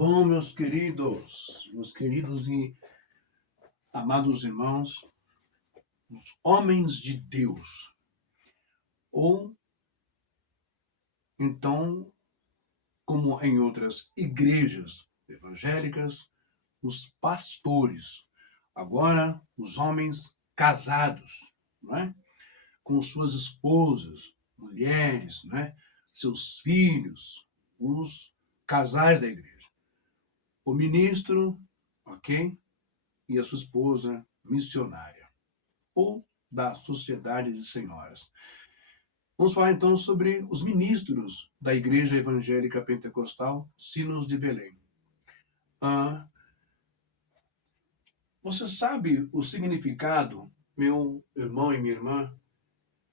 Bom, meus queridos e amados irmãos, os homens de Deus, ou então, como em outras igrejas evangélicas, os pastores, agora os homens casados, não é? Com suas esposas, mulheres, não é? Seus filhos, os casais da igreja. O ministro, ok? E a sua esposa missionária, ou da sociedade de senhoras. Vamos falar então sobre os ministros da Igreja Evangélica Pentecostal Sinos de Belém. Você sabe o significado, meu irmão e minha irmã,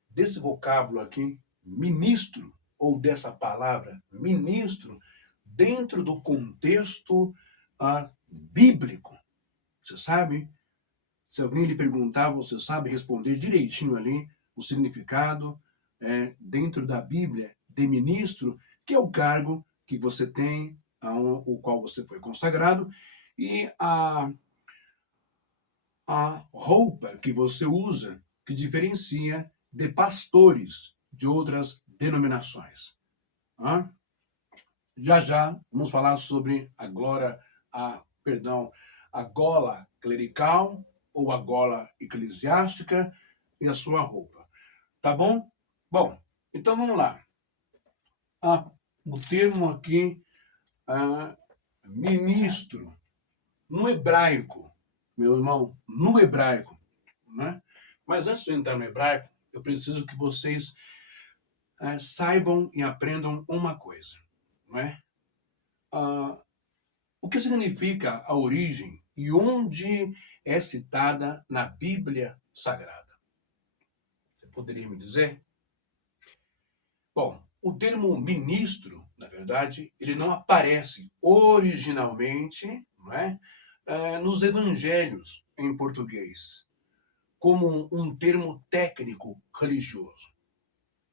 desse vocábulo aqui, ministro, ou dessa palavra ministro, dentro do contexto bíblico? Você sabe? Se alguém lhe perguntar, você sabe responder direitinho ali o significado dentro da Bíblia de ministro, que é o cargo que você tem, o qual você foi consagrado, e a roupa que você usa, que diferencia de pastores de outras denominações. Já já vamos falar sobre a gola clerical ou a gola eclesiástica e a sua roupa. Tá bom? Bom, então vamos lá. O termo aqui, ministro, no hebraico, meu irmão, no hebraico, né? Mas antes de entrar no hebraico, eu preciso que vocês saibam e aprendam uma coisa, não é? O que significa a origem e onde é citada na Bíblia Sagrada? Você poderia me dizer? Bom, o termo ministro, na verdade, ele não aparece originalmente, não é, nos evangelhos em português, como um termo técnico religioso.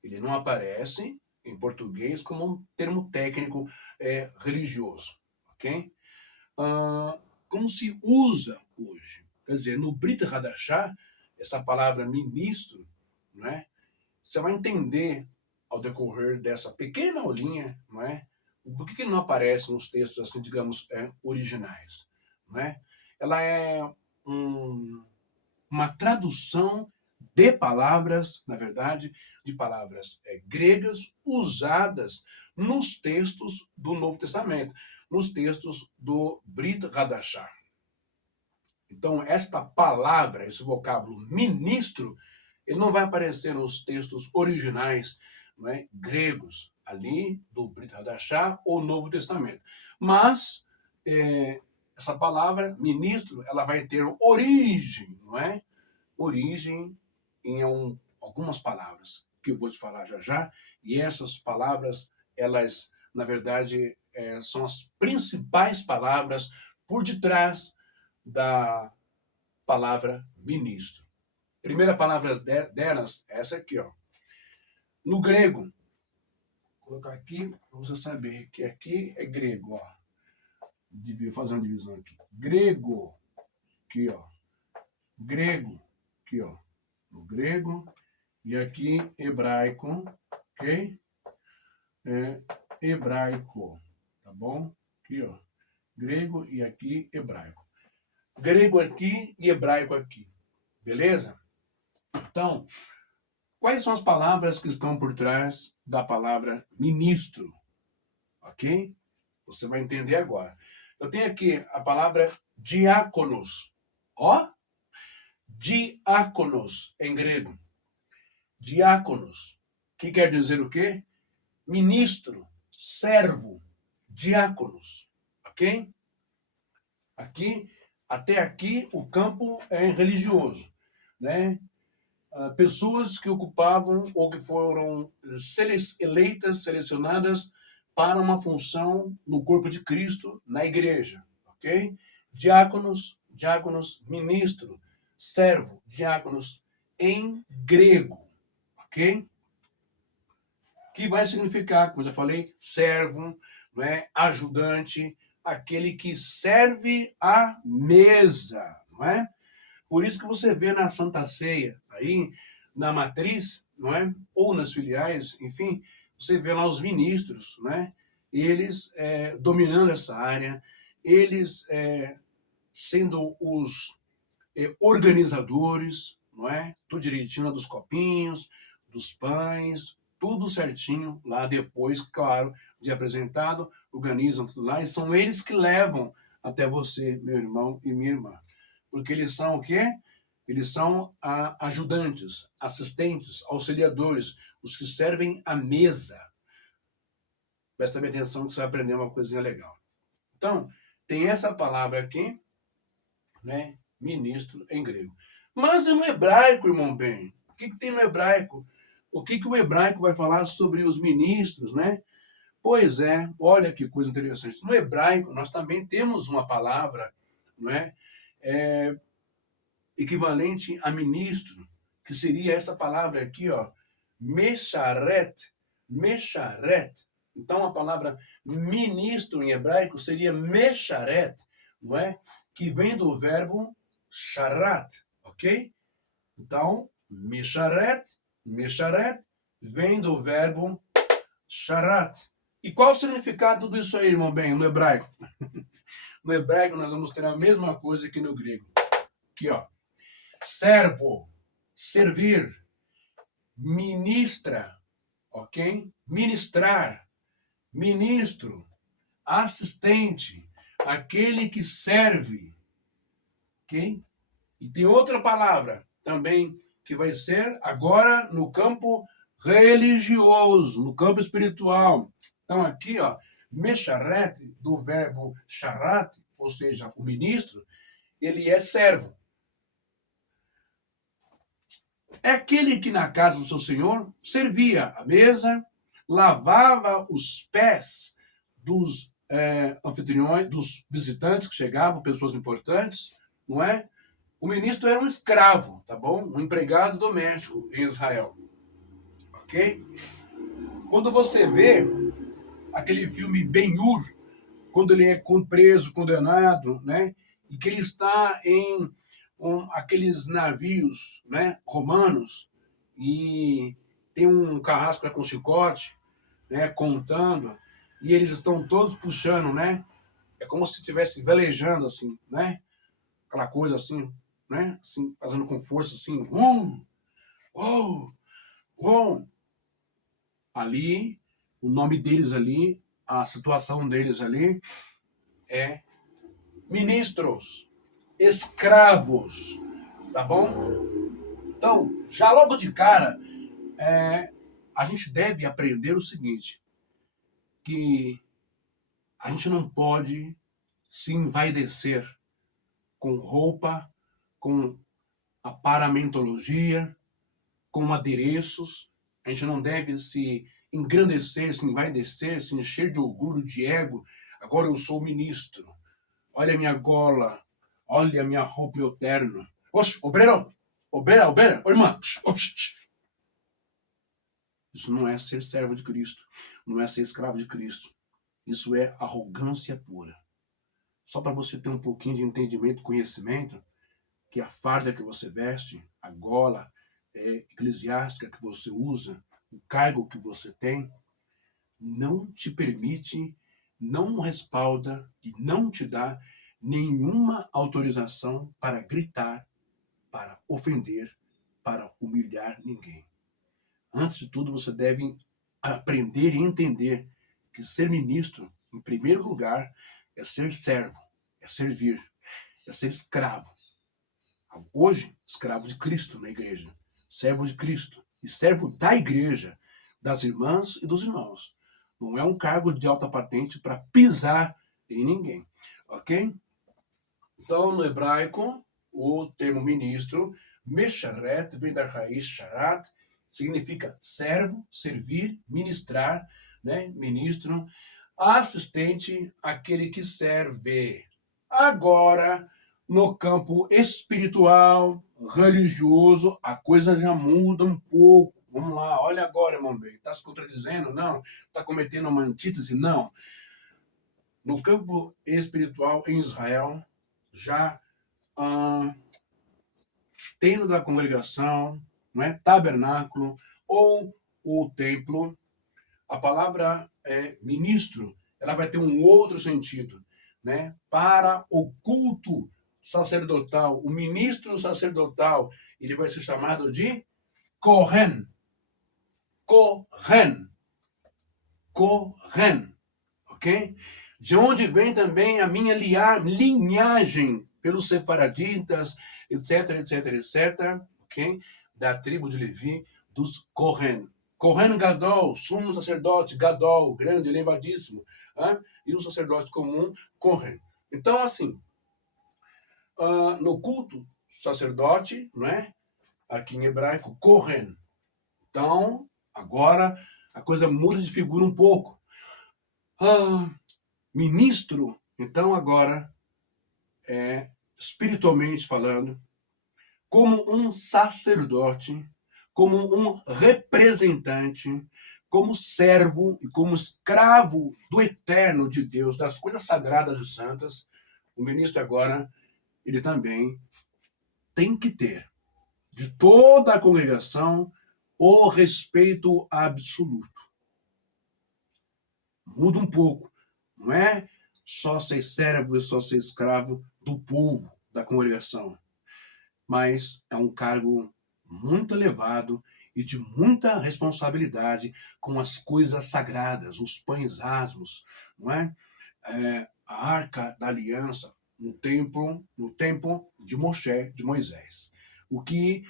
Ele não aparece em português como um termo técnico religioso, ok? Como se usa hoje. Quer dizer, no Brit Hadashah, essa palavra ministro, não é? Você vai entender ao decorrer dessa pequena aulinha, não é? Por que não aparece nos textos, assim, digamos, originais, não é? Ela é uma tradução de palavras, na verdade, de palavras gregas usadas nos textos do Novo Testamento, nos textos do Brit Hadashah. Então, esta palavra, esse vocábulo ministro, ele não vai aparecer nos textos originais, não é, gregos, ali do Brit Hadashah ou Novo Testamento. Mas essa palavra, ministro, ela vai ter origem, não é? Origem em algumas palavras, que eu vou te falar já já, e essas palavras, elas, na verdade, são as principais palavras por detrás da palavra ministro. Primeira palavra delas é essa aqui, ó. No grego, vou colocar aqui para você saber que aqui é grego, ó. Vou fazer uma divisão aqui. Grego, aqui, ó. Grego, aqui, ó. No grego, e aqui hebraico, ok? Hebraico, tá bom? Aqui, ó. Grego e aqui hebraico. Grego aqui e hebraico aqui. Beleza? Então, quais são as palavras que estão por trás da palavra ministro? Ok? Você vai entender agora. Eu tenho aqui a palavra diáconos. Ó, diáconos em grego. Diáconos, que quer dizer o quê? Ministro, servo, diáconos. Ok? Aqui, até aqui, o campo é religioso, né? Pessoas que ocupavam ou que foram eleitas, selecionadas para uma função no corpo de Cristo, na igreja, ok? Diáconos, ministro, servo, diáconos, em grego, ok? Que vai significar, como eu já falei, servo, não é? Ajudante, aquele que serve à mesa, não é? Por isso que você vê na Santa Ceia, aí na matriz, não é? Ou nas filiais, enfim, você vê lá os ministros, né? Eles dominando essa área, eles sendo os organizadores, não é? Tudo direitinho dos copinhos, dos pães, tudo certinho lá depois, claro, de apresentado, organizam tudo lá e são eles que levam até você, meu irmão e minha irmã. Porque eles são o quê? Eles são ajudantes, assistentes, auxiliadores, os que servem à mesa. Presta bem atenção que você vai aprender uma coisinha legal. Então, tem essa palavra aqui, né? Ministro em grego. Mas e no hebraico, irmão bem? O que tem no hebraico? O que o hebraico vai falar sobre os ministros, né? Pois é, olha que coisa interessante. No hebraico, nós também temos uma palavra, não é? Equivalente a ministro, que seria essa palavra aqui, ó, mesharet, mesharet. Então, a palavra ministro em hebraico seria mesharet, não é? Que vem do verbo sharat, ok? Então, mesharet, mesharet, vem do verbo sharat. E qual o significado de tudo isso aí, irmão bem, no hebraico? No hebraico nós vamos ter a mesma coisa que no grego. Aqui, ó. Servo, servir, ministra, ok? Ministrar, ministro, assistente, aquele que serve, ok? E tem outra palavra também que vai ser agora no campo religioso, no campo espiritual. Então aqui, ó, mesharet, do verbo sharat, ou seja, o ministro, ele é servo. É aquele que na casa do seu senhor servia a mesa, lavava os pés dos anfitriões, dos visitantes que chegavam, pessoas importantes, não é? O ministro era um escravo, tá bom? Um empregado doméstico em Israel, ok? Quando você vê aquele filme Ben-Hur, quando ele é preso, condenado, né? E que ele está em aqueles navios, né, romanos, e tem um carrasco com chicote, né, contando, e eles estão todos puxando, né? É como se estivesse velejando, assim, né? Aquela coisa assim, né? Assim, fazendo com força, assim, oh, oh. Ali, o nome deles ali, a situação deles ali é ministros, escravos, tá bom? Então, já logo de cara, a gente deve aprender o seguinte, que a gente não pode se envaidecer com roupa, com a paramentologia, com adereços. A gente não deve se engrandecer, se envaidecer, se encher de orgulho, de ego. Agora eu sou ministro. Olha a minha gola. Olha a minha roupa, meu terno. Oxe, obreiro! Obreira, ô irmã! Isso não é ser servo de Cristo. Não é ser escravo de Cristo. Isso é arrogância pura. Só para você ter um pouquinho de entendimento, conhecimento, que a farda que você veste, a gola eclesiástica que você usa, o cargo que você tem, não te permite, não respalda e não te dá nenhuma autorização para gritar, para ofender, para humilhar ninguém. Antes de tudo, você deve aprender e entender que ser ministro, em primeiro lugar, é ser servo, é servir, é ser escravo. Hoje, escravo de Cristo na igreja, servo de Cristo e servo da igreja, das irmãs e dos irmãos. Não é um cargo de alta patente para pisar em ninguém, ok? Então, no hebraico, o termo ministro, mesharet, vem da raiz sharat, significa servo, servir, ministrar, né? Ministro, assistente, aquele que serve. Agora, no campo espiritual, religioso, a coisa já muda um pouco. Vamos lá, olha agora, irmão bem. Está se contradizendo? Não. Está cometendo uma antítese? Não. no campo espiritual em Israel, já tenda da congregação, não é? Tabernáculo ou o templo, a palavra ministro, ela vai ter um outro sentido, né? Para o culto sacerdotal, o ministro sacerdotal, ele vai ser chamado de Kohen. Kohen. Kohen. Ok? De onde vem também a minha linhagem pelos sefaraditas, etc, etc, etc, ok? Da tribo de Levi, dos Kohen. Kohen Gadol, sumo sacerdote, Gadol, grande, elevadíssimo. E o sacerdote comum, Kohen. Então, assim, no culto, sacerdote, não é? Aqui em hebraico, Kohen. Então, agora, a coisa muda de figura um pouco. Ministro, então agora, espiritualmente falando, como um sacerdote, como um representante, como servo e como escravo do eterno de Deus, das coisas sagradas e santas, o ministro agora, ele também tem que ter, de toda a congregação, o respeito absoluto. Muda um pouco. Não é só ser servo e só ser escravo do povo, da congregação. Mas é um cargo muito elevado e de muita responsabilidade com as coisas sagradas, os pães asmos, não é? A arca da aliança no templo de Moisés. O que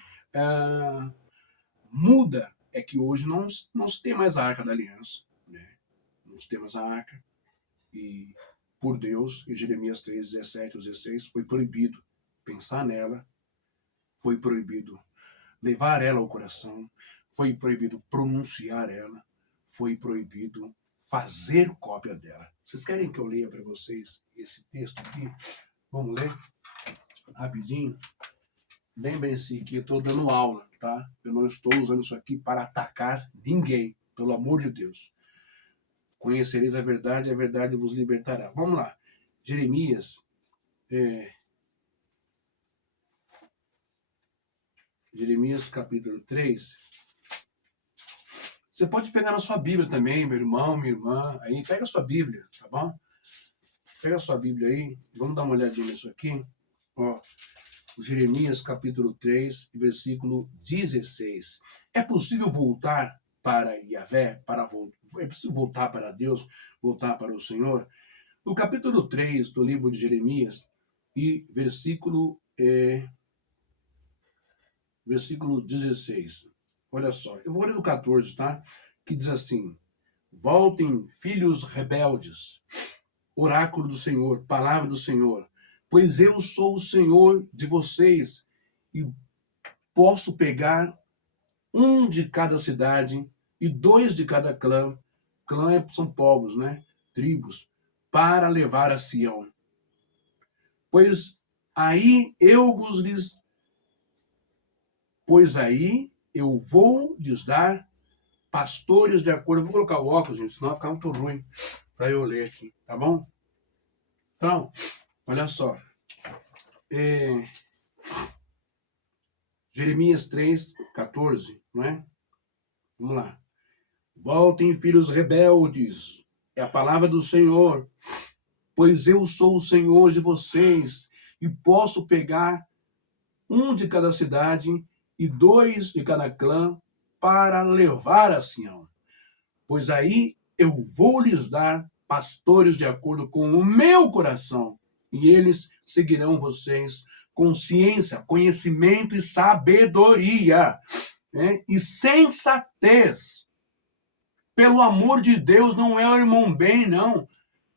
muda é que hoje não se tem mais a arca da aliança, né? Não se tem mais a arca. E por Deus, em Jeremias 3, 17 ou 16, foi proibido pensar nela, foi proibido levar ela ao coração, foi proibido pronunciar ela, foi proibido fazer cópia dela. Vocês querem que eu leia para vocês esse texto aqui? Vamos ler rapidinho? Lembrem-se que eu estou dando aula, tá? Eu não estou usando isso aqui para atacar ninguém, pelo amor de Deus. Conhecereis a verdade vos libertará. Vamos lá. Jeremias. Jeremias capítulo 3. Você pode pegar na sua Bíblia também, meu irmão, minha irmã. Aí pega a sua Bíblia, tá bom? Pega a sua Bíblia aí. Vamos dar uma olhadinha nisso aqui. Ó, Jeremias capítulo 3, versículo 16. É possível voltar para Yahvé, é possível voltar para Deus, voltar para o Senhor? No capítulo 3 do livro de Jeremias, e versículo 16. Olha só, eu vou ler no 14, tá? Que diz assim: voltem, filhos rebeldes, oráculo do Senhor, palavra do Senhor, pois eu sou o Senhor de vocês e posso pegar um de cada cidade e 2 de cada clã. Clã são povos, né? Tribos, para levar a Sião. Pois aí eu vou lhes dar pastores de acordo. Eu vou colocar o óculos, gente, senão vai ficar muito ruim para eu ler aqui, tá bom? Então, olha só. Jeremias 3, 14, não é? Vamos lá. Voltem, filhos rebeldes, é a palavra do Senhor, pois eu sou o Senhor de vocês e posso pegar um de cada cidade e 2 de cada clã para levar a Sião. Pois aí eu vou lhes dar pastores de acordo com o meu coração, e eles seguirão vocês com ciência, conhecimento e sabedoria, né? E sensatez. Pelo amor de Deus, não é o irmão bem, não.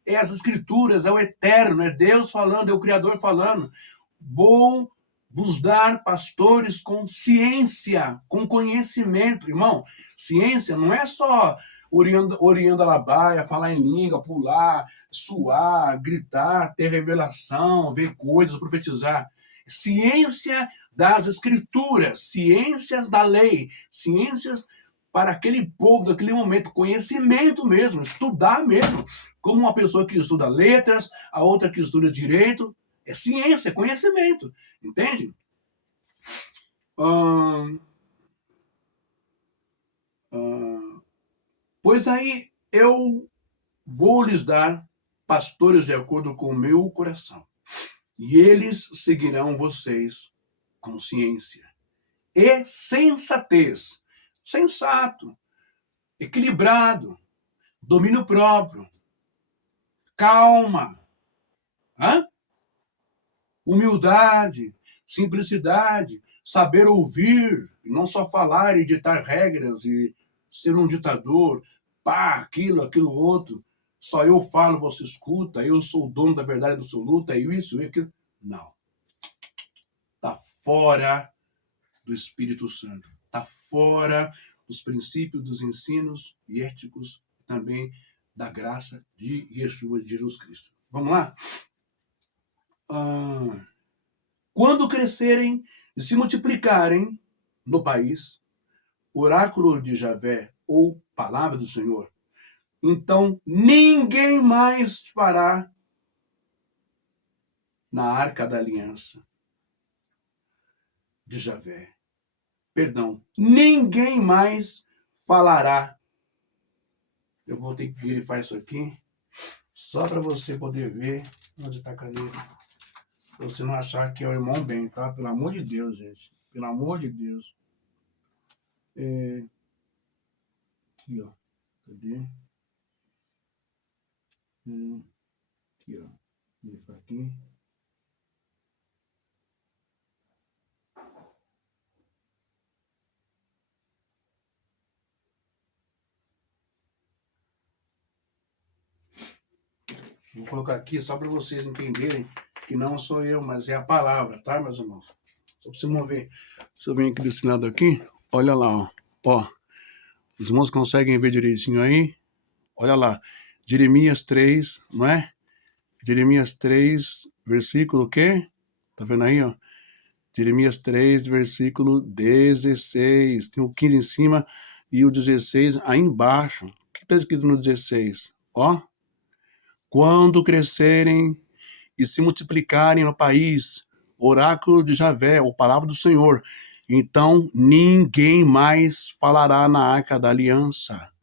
É as escrituras, é o eterno, é Deus falando, é o Criador falando. Vou vos dar pastores com ciência, com conhecimento. Irmão, ciência não é só oriando a labaia, falar em língua, pular, suar, gritar, ter revelação, ver coisas, profetizar. Ciência das escrituras, ciências da lei, ciências para aquele povo daquele momento, conhecimento mesmo, estudar mesmo, como uma pessoa que estuda letras, a outra que estuda direito, é ciência, é conhecimento, entende? Pois aí eu vou lhes dar pastores de acordo com o meu coração, e eles seguirão vocês com ciência e sensatez, sensato, equilibrado, domínio próprio, calma, hã? Humildade, simplicidade, saber ouvir, e não só falar e ditar regras e ser um ditador, pá, aquilo outro, só eu falo, você escuta, eu sou o dono da verdade absoluta, é isso e aquilo. Não. Está fora do Espírito Santo. Está fora dos princípios, dos ensinos e éticos, também da graça de Yeshua, de Jesus Cristo. Vamos lá? Quando crescerem e se multiplicarem no país, oráculo de Javé ou palavra do Senhor, então ninguém mais fará na arca da aliança de Javé. Perdão, ninguém mais falará. Eu vou ter que grifar isso aqui, só para você poder ver onde está a caneta. Pra você não achar que é o irmão Ben, tá? Pelo amor de Deus, gente. Pelo amor de Deus. Aqui, ó. Cadê? Aqui, ó. Grifar aqui. Vou colocar aqui só para vocês entenderem que não sou eu, mas é a palavra, tá, meus irmãos? Só para você mover. Se eu venho aqui desse lado aqui, olha lá, ó. Ó, os irmãos conseguem ver direitinho aí? Olha lá, Jeremias 3, não é? Jeremias 3, versículo o quê? Tá vendo aí, ó? Jeremias 3, versículo 16. Tem o 15 em cima e o 16 aí embaixo. O que está escrito no 16? Ó. Quando crescerem e se multiplicarem no país, oráculo de Javé, ou palavra do Senhor, então ninguém mais falará na arca da aliança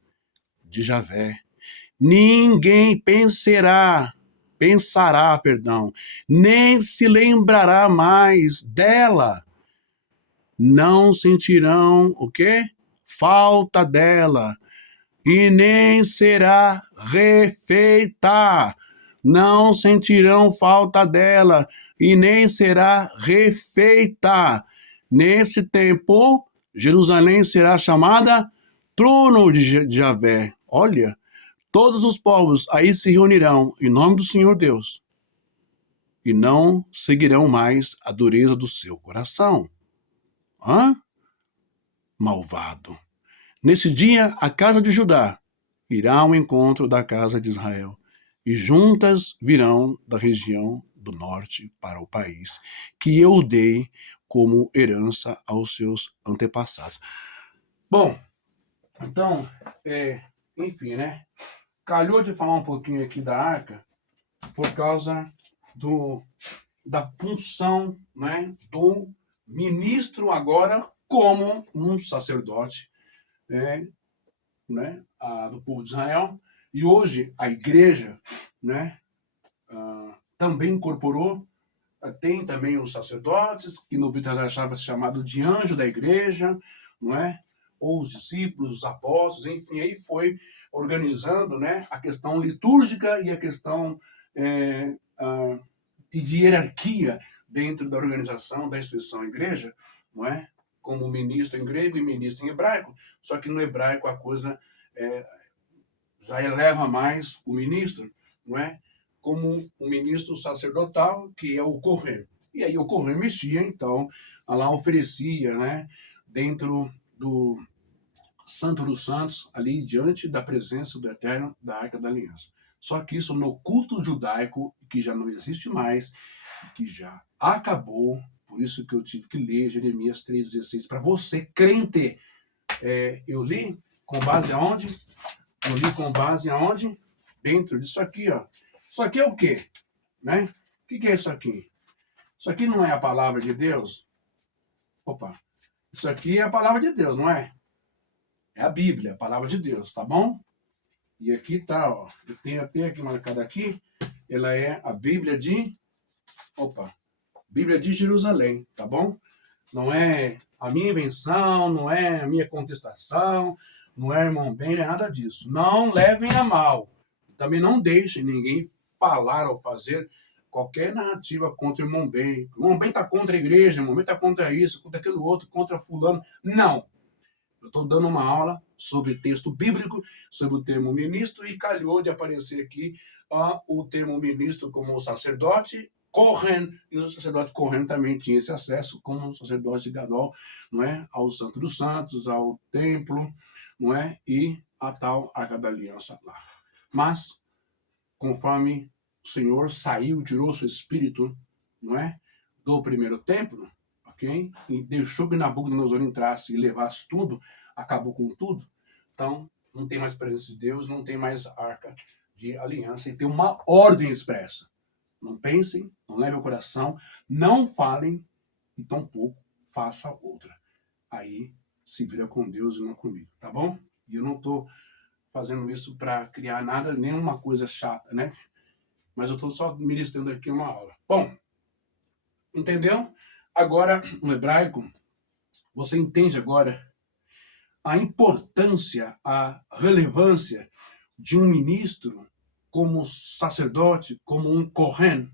de Javé. Ninguém pensará, nem se lembrará mais dela. Não sentirão o quê? Falta dela. E nem será refeita. Não sentirão falta dela, e nem será refeita. Nesse tempo, Jerusalém será chamada trono de Javé. Olha, todos os povos aí se reunirão em nome do Senhor Deus, e não seguirão mais a dureza do seu coração. Malvado. Nesse dia, a casa de Judá irá ao encontro da casa de Israel, e juntas virão da região do norte para o país, que eu dei como herança aos seus antepassados. Bom, então, enfim, né? Calhou de falar um pouquinho aqui da arca por causa da função, né, do ministro agora como um sacerdote, né, do povo de Israel. E hoje a igreja, né, também incorporou, tem também os sacerdotes, que no Brit Hadashah se chamado de anjo da igreja, não é? Ou os discípulos, os apóstolos, enfim, aí foi organizando, né, a questão litúrgica e a questão de hierarquia dentro da organização da instituição igreja, não é? Como ministro em grego e ministro em hebraico, só que no hebraico a coisa já eleva mais o ministro, não é? Como o ministro sacerdotal, que é o Kohen. E aí o Kohen mexia, então, lá oferecia, né, dentro do Santo dos Santos, ali diante da presença do Eterno, da Arca da Aliança. Só que isso no culto judaico, que já não existe mais, que já acabou, por isso que eu tive que ler Jeremias 3,16, para você, crente, Eu li com base aonde? Eu li com base aonde? Dentro disso aqui, ó. Isso aqui é o quê? Né? O que é isso aqui? Isso aqui não é a palavra de Deus? Opa. Isso aqui é a palavra de Deus, não é? É a Bíblia, a palavra de Deus, tá bom? E aqui tá, ó. Eu tenho até aqui marcado aqui. Ela é a Bíblia de... Opa. Bíblia de Jerusalém, tá bom? Não é a minha invenção, não é a minha contestação, não é irmão bem, não é nada disso. Não levem a mal. Também não deixem ninguém falar ou fazer qualquer narrativa contra o irmão bem. O irmão bem está contra a igreja, o irmão bem está contra isso, contra aquilo outro, contra fulano. Não. Eu estou dando uma aula sobre texto bíblico, sobre o termo ministro, e calhou de aparecer aqui o termo ministro como sacerdote, Kohen, e o sacerdote Kohen também tinha esse acesso, como o sacerdote de Gadol, não é? Ao Santo dos Santos, ao templo, não é? E a tal Arca da Aliança lá. Mas, conforme o Senhor saiu, tirou seu espírito, não é? Do primeiro templo, ok? E deixou que Nabucodonosor entrasse e levasse tudo, acabou com tudo. Então, não tem mais presença de Deus, não tem mais Arca de Aliança, e tem uma ordem expressa. Não pensem, não levem ao coração, não falem, e tampouco faça outra. Aí se vira com Deus e não comigo, tá bom? E eu não estou fazendo isso para criar nada, nenhuma coisa chata, né? Mas eu estou só ministrando aqui uma aula. Bom, entendeu? Agora, no hebraico, você entende agora a importância, a relevância de um ministro como sacerdote, como um Kohen,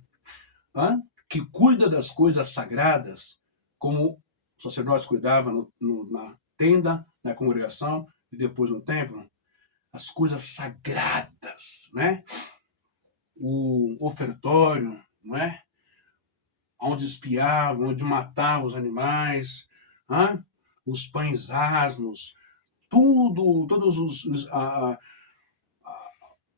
que cuida das coisas sagradas, como o sacerdote cuidava na tenda, na congregação e depois no templo. As coisas sagradas, né? O ofertório, não é? Onde espiavam, onde matavam os animais, os pães asmos, tudo, todos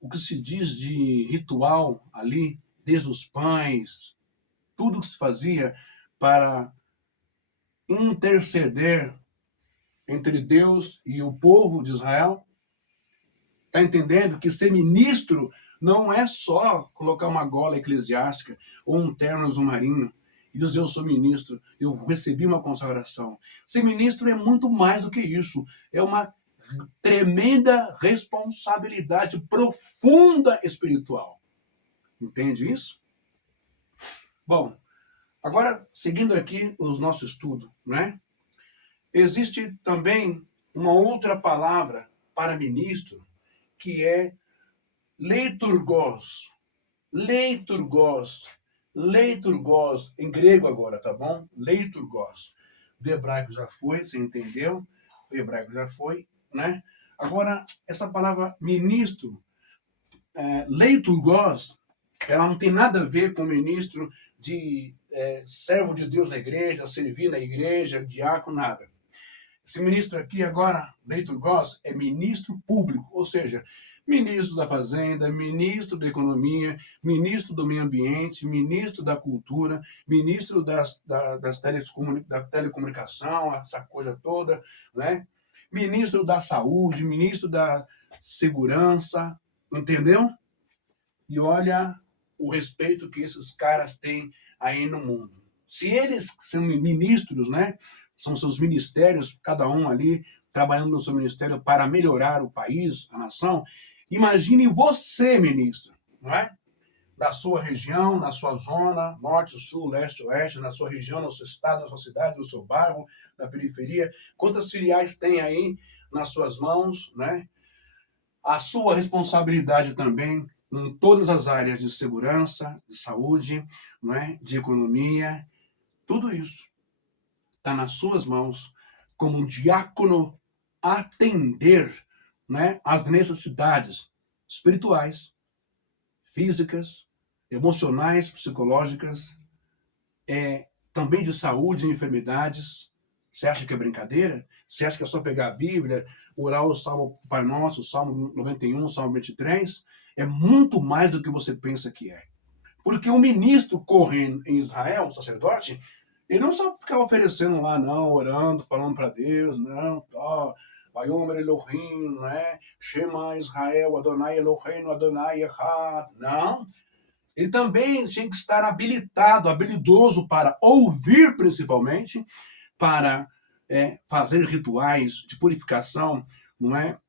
o que se diz de ritual ali, desde os pães, tudo que se fazia para interceder entre Deus e o povo de Israel. Está entendendo que ser ministro não é só colocar uma gola eclesiástica ou um terno azul marinho e dizer eu sou ministro, eu recebi uma consagração. Ser ministro é muito mais do que isso. É uma tremenda responsabilidade profunda espiritual. Entende isso? Bom, agora, seguindo aqui o nosso estudo, né? Existe também uma outra palavra para ministro, que é leiturgos. Leiturgos. Leiturgos. Em grego agora, tá bom? Leiturgos. O hebraico já foi, você entendeu? O hebraico já foi, né? Agora, essa palavra ministro, leiturgos, ela não tem nada a ver com ministro de servo de Deus na igreja, servir na igreja, diácono, nada. Esse ministro aqui agora, leiturgos, é ministro público, ou seja, ministro da Fazenda, ministro da Economia, ministro do Meio Ambiente, ministro da Cultura, ministro da telecomunicação, essa coisa toda, né? Ministro da Saúde, ministro da Segurança, entendeu? E olha o respeito que esses caras têm aí no mundo. Se eles são ministros, né? São seus ministérios, cada um ali trabalhando no seu ministério para melhorar o país, a nação. Imagine você, ministro, não é? Da sua região, na sua zona, norte, sul, leste, oeste, na sua região, no seu estado, na sua cidade, no seu bairro, na periferia. Quantas filiais tem aí nas suas mãos, né? A sua responsabilidade também em todas as áreas de segurança, de saúde, não é? De economia, tudo isso está nas suas mãos, como um diácono, atender, né, às necessidades espirituais, físicas, emocionais, psicológicas, também de saúde e enfermidades. Você acha que é brincadeira? Você acha que é só pegar a Bíblia, orar o Salmo Pai Nosso, o Salmo 91, o Salmo 23? É muito mais do que você pensa que é. Porque o ministro Kohen em Israel, o sacerdote, ele não só ficava oferecendo lá, não, orando, falando para Deus, não, ó, Vayomer Elohim, né? Shema Israel, Adonai Eloheinu, Adonai Echad. Não. Ele também tinha que estar habilitado, habilidoso para ouvir, principalmente, para fazer rituais de purificação, não é?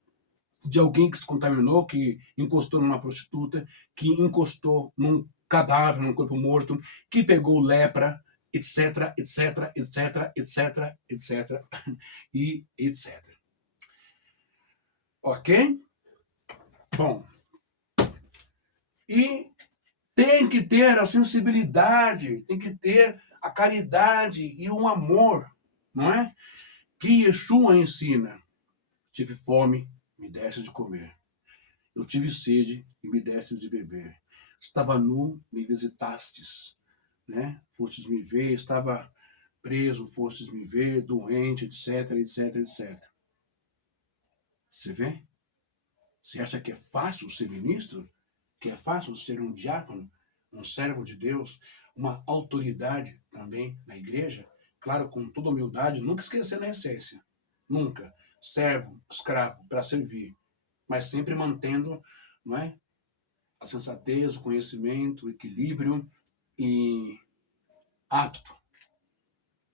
De alguém que se contaminou, que encostou numa prostituta, que encostou num cadáver, num corpo morto, que pegou lepra, etc, etc, etc, etc, etc, e etc. Ok? Bom, e tem que ter a sensibilidade, tem que ter a caridade e o amor, não é? Que Yeshua ensina. Tive fome, me deste de comer. Eu tive sede e me destes de beber. Estava nu, me visitastes, né? Fostes me ver, estava preso, fostes me ver, doente, etc, etc, etc. Você vê? Você acha que é fácil ser ministro? Que é fácil ser um diácono, um servo de Deus, uma autoridade também na igreja? Claro, com toda humildade, nunca esquecendo a essência. Nunca. Servo, escravo, para servir. Mas sempre mantendo, não é? A sensatez, o conhecimento, o equilíbrio e apto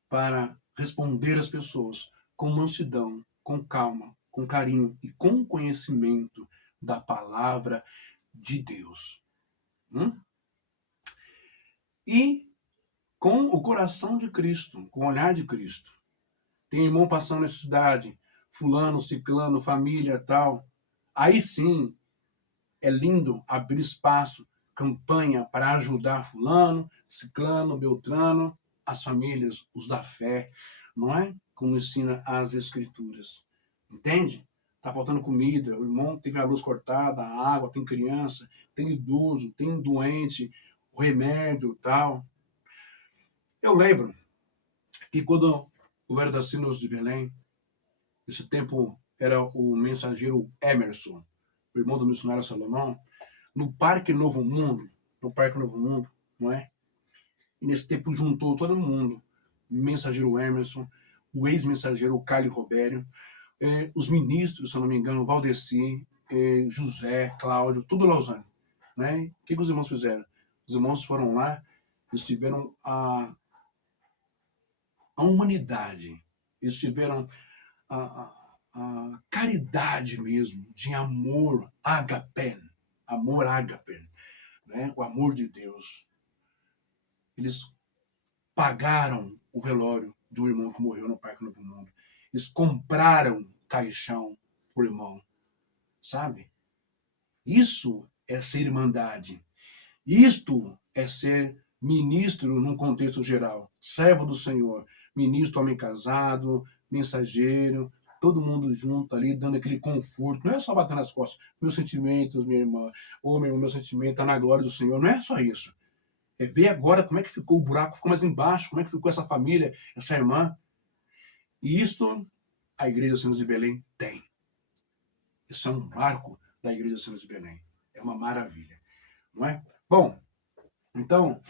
para responder às pessoas com mansidão, com calma, com carinho e com conhecimento da palavra de Deus. E com o coração de Cristo, com o olhar de Cristo. Tem irmão passando necessidade, fulano, ciclano, família, tal. Aí sim, é lindo abrir espaço, campanha para ajudar fulano, ciclano, beltrano, as famílias, os da fé, não é? Como ensina as escrituras. Entende? Tá faltando comida, o irmão teve a luz cortada, a água, tem criança, tem idoso, tem doente, o remédio, tal. Eu lembro que quando eu era das Sínodos de Belém, esse tempo era o mensageiro Emerson, o irmão do missionário Salomão, no Parque Novo Mundo, não é? E nesse tempo juntou todo mundo, o mensageiro Emerson, o ex-mensageiro Caio Robério, os ministros, se eu não me engano, Valdeci, José, Cláudio, tudo Lausanne. Né? O que os irmãos fizeram? Os irmãos foram lá, eles tiveram a humanidade, eles tiveram a caridade mesmo, de amor ágape, né? O amor de Deus. Eles pagaram o velório de um irmão que morreu no Parque Novo Mundo. Eles compraram caixão por irmão, sabe? Isso é ser irmandade. Isto é ser ministro num contexto geral. Servo do Senhor, ministro, homem casado, mensageiro, todo mundo junto ali, dando aquele conforto. Não é só bater nas costas. Meus sentimentos, minha irmã, ou meu sentimento está na glória do Senhor. Não é só isso. É ver agora como é que ficou o buraco, ficou mais embaixo, como é que ficou essa família, essa irmã. E isto a Igreja dos Santos de Belém tem. Isso é um marco da Igreja dos Santos de Belém. É uma maravilha. Não é? Bom, então,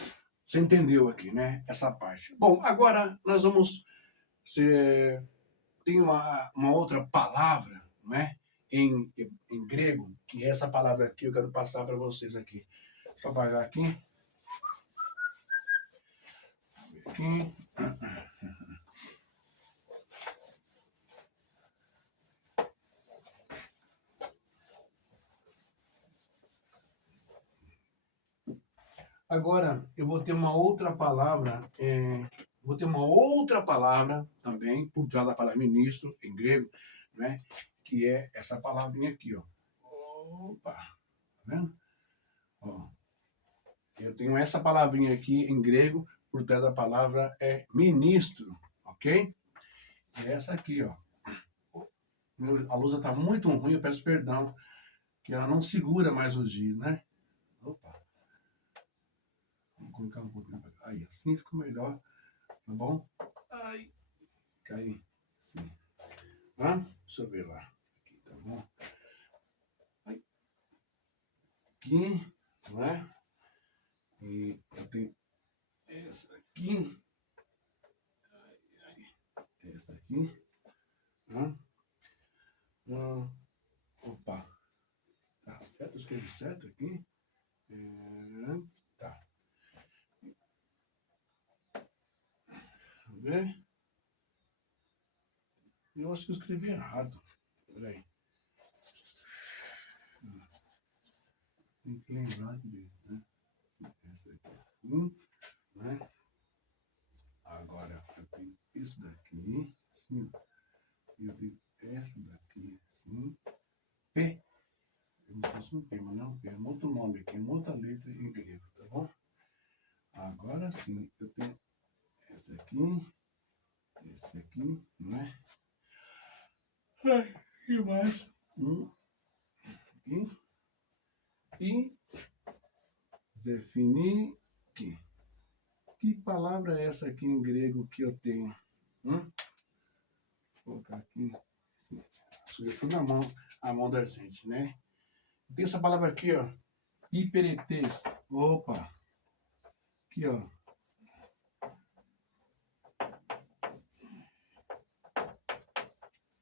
você entendeu aqui, né? Essa parte. Bom, agora nós vamos. Tem uma outra palavra, não é? Em grego, que é essa palavra aqui, eu quero passar para vocês aqui. Deixa eu apagar aqui. Aqui. Agora, eu vou ter uma outra palavra, também, por trás da palavra ministro, em grego, né? Que é essa palavrinha aqui, ó. Opa, tá vendo? Ó, eu tenho essa palavrinha aqui em grego, por trás da palavra é ministro, ok? É essa aqui, ó. A luz está muito ruim, eu peço perdão, que ela não segura mais os dias, né? Opa. Vamos colocar um pouquinho pra cá. Aí, assim fica melhor, tá bom? Ai, cai. Sim. Tá? Deixa eu ver lá. Aqui, tá bom? Ai. Aqui, não é? E eu tenho essa aqui. Essa aqui. Tá? ver. Eu acho que eu escrevi errado. Peraí. Tem que lembrar de, né? Essa aqui assim, né? Agora eu tenho isso daqui, assim. Eu tenho essa daqui, assim. P. Eu não sei se um P, mas não é um P. É um outro nome aqui, uma outra letra em grego, tá bom? Agora sim, eu tenho esse aqui, né? E mais um aqui. E definir aqui. Que palavra é essa aqui em grego que eu tenho? Vou colocar aqui. Sugestão na mão, a mão da gente, né? Tem essa palavra aqui, ó. Hiperetes. Opa! Aqui, ó.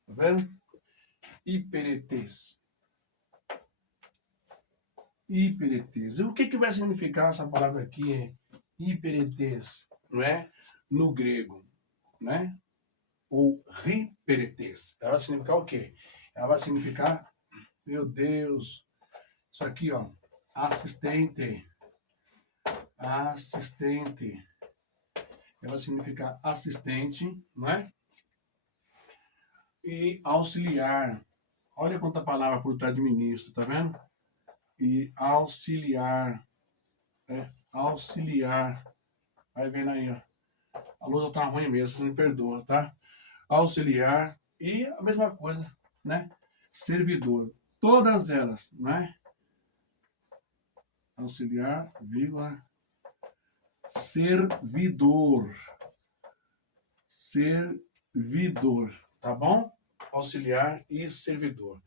Tá vendo? Hiperetes. Hiperetes. E o que vai significar essa palavra aqui? Hiperetes, não é? No grego, né? Ou riperetes. Ela vai significar o quê? Ela vai significar, meu Deus, isso aqui, ó, assistente. Assistente. Ela vai significar assistente, não é? E auxiliar. Olha quanta palavra por trás de ministro, tá vendo? E auxiliar. Auxiliar. Vai vendo aí, ó. A lousa tá ruim mesmo, me perdoa, tá? Auxiliar e a mesma coisa, né? Servidor. Todas elas, né? Auxiliar, vírgula, servidor. Servidor, tá bom? Auxiliar e servidor.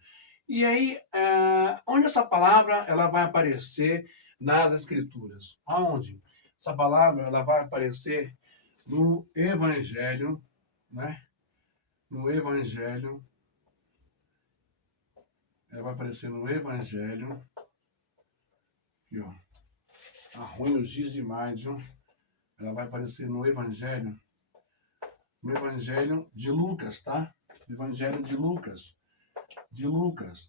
E aí, onde essa palavra ela vai aparecer nas Escrituras? Onde? Essa palavra ela vai aparecer no Evangelho, né? No Evangelho. Ela vai aparecer no Evangelho. Aqui, ó. Tá ruim os dias demais, viu? Ela vai aparecer no Evangelho. No Evangelho de Lucas, tá? Evangelho de Lucas. De Lucas.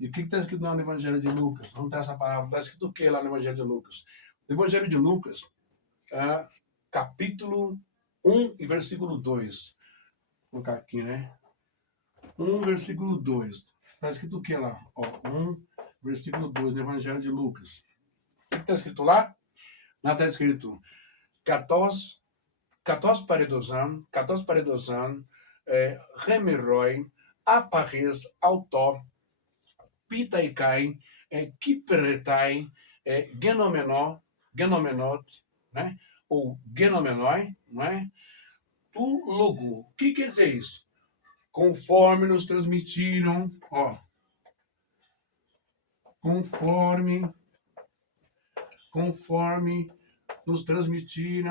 E o que está escrito no Evangelho de Lucas? Não tem essa palavra. Está escrito o que lá no Evangelho de Lucas? No Evangelho de Lucas, capítulo 1 e versículo 2. Vou colocar aqui, né? 1, versículo 2. Está escrito o que lá? Ó, 1, versículo 2, no Evangelho de Lucas. O que está escrito lá? Lá está escrito: Katos paredosan, remiroi, apares, autó, pitaikai, kiperetai, genomenot, né? Ou genomenoi, não é? Tu logo. O que quer dizer isso? Conforme nos transmitiram, ó. Conforme nos transmitiram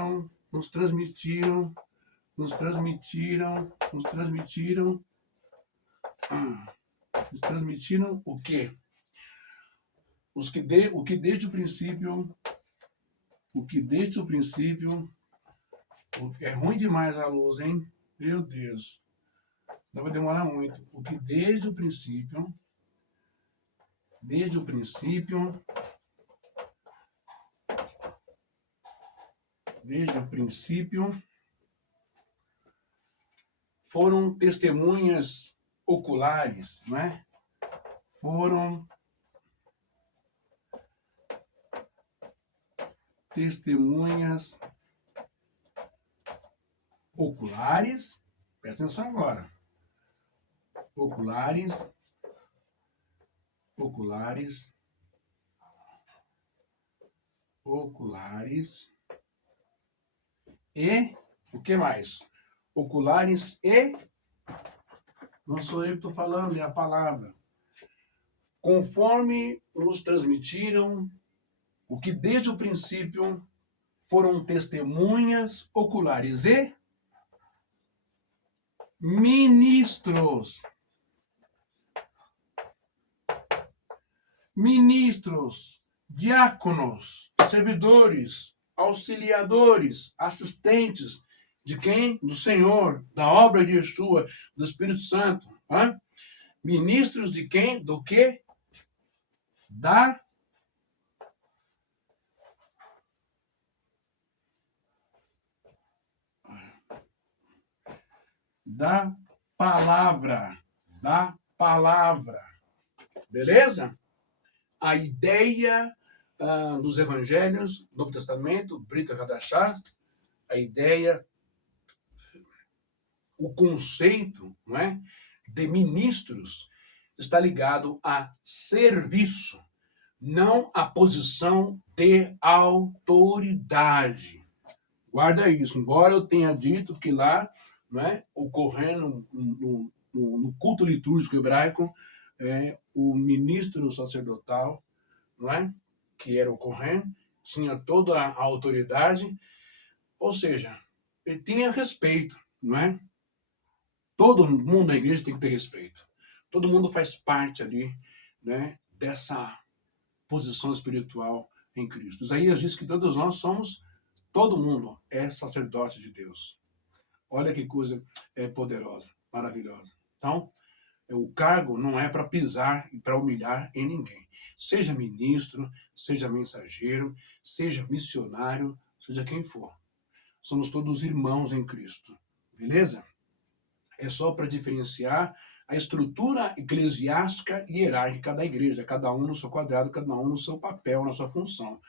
o quê? O que desde o princípio, é ruim demais a luz, hein? Meu Deus. Não vai demorar muito. O que desde o princípio, foram testemunhas oculares, não é? Foram testemunhas oculares, presta atenção agora. Oculares, e o que mais? Oculares e não sou eu que estou falando, é a palavra. Conforme nos transmitiram o que desde o princípio foram testemunhas oculares e ministros, diáconos, servidores, auxiliadores, assistentes De quem? Do Senhor, da obra de Yeshua, do Espírito Santo. Ministros de quem? Do quê? Da palavra. Da palavra. Beleza? A ideia dos evangelhos, Novo Testamento, Brit Hadashah, a ideia, o conceito, não é, de ministros está ligado a serviço, não a posição de autoridade. Guarda isso. Embora eu tenha dito que lá, não é, ocorrendo no culto litúrgico hebraico, o ministro sacerdotal, não é, que era o Kohen, tinha toda a autoridade, ou seja, ele tinha respeito, não é? Todo mundo na igreja tem que ter respeito. Todo mundo faz parte ali, né, dessa posição espiritual em Cristo. Isaías diz que todos nós somos, todo mundo é sacerdote de Deus. Olha que coisa poderosa, maravilhosa. Então, o cargo não é para pisar e para humilhar em ninguém. Seja ministro, seja mensageiro, seja missionário, seja quem for. Somos todos irmãos em Cristo. Beleza? É só para diferenciar a estrutura eclesiástica e hierárquica da igreja, cada um no seu quadrado, cada um no seu papel, na sua função.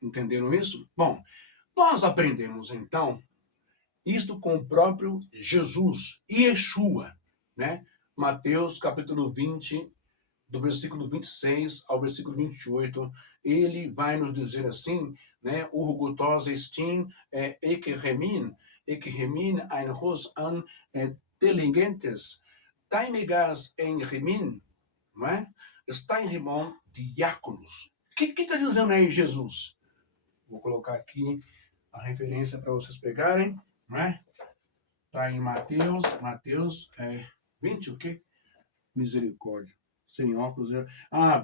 Entenderam isso? Bom, nós aprendemos então isto com o próprio Jesus, Yeshua, né? Mateus capítulo 20, do versículo 26 ao versículo 28, ele vai nos dizer assim, né? Urgutos estin ekeremin ein hos an delinquentes, taimegas em remin, não é? Está em rimon diáconos. O que está dizendo aí Jesus? Vou colocar aqui a referência para vocês pegarem, não é? Está em Mateus 20 o quê? Misericórdia. Sem óculos.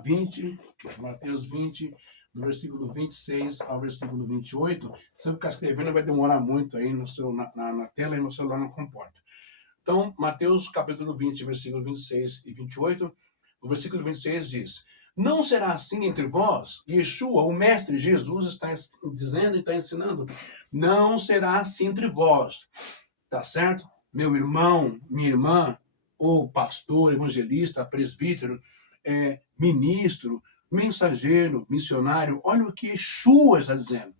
20, Mateus 20, do versículo 26 ao versículo 28. Se eu ficar escrevendo, vai demorar muito aí no seu, na tela e no celular não comporta. Então, Mateus capítulo 20, versículo 26 e 28, o versículo 26 diz: não será assim entre vós. Yeshua, o mestre Jesus, está dizendo e está ensinando. Não será assim entre vós. Tá certo? Meu irmão, minha irmã, ou pastor, evangelista, presbítero, ministro, mensageiro, missionário, olha o que Yeshua está dizendo.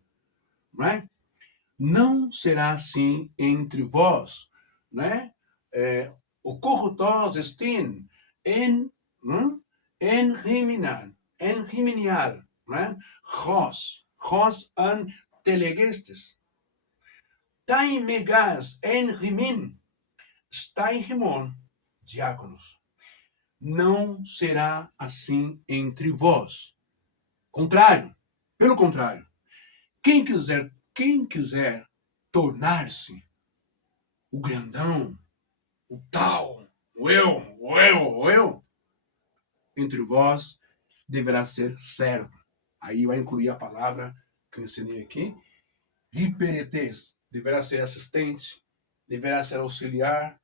Não é? Não será assim entre vós. Né? O corrutós estin en riminial, né? Ros an telegestes. Tai megas en rimin, stai rimon, diáconos. Não será assim entre vós. Contrário, pelo contrário, quem quiser tornar-se o grandão, o tal, o eu, entre vós deverá ser servo. Aí vai incluir a palavra que eu ensinei aqui. Hiperetes, deverá ser assistente, deverá ser auxiliar,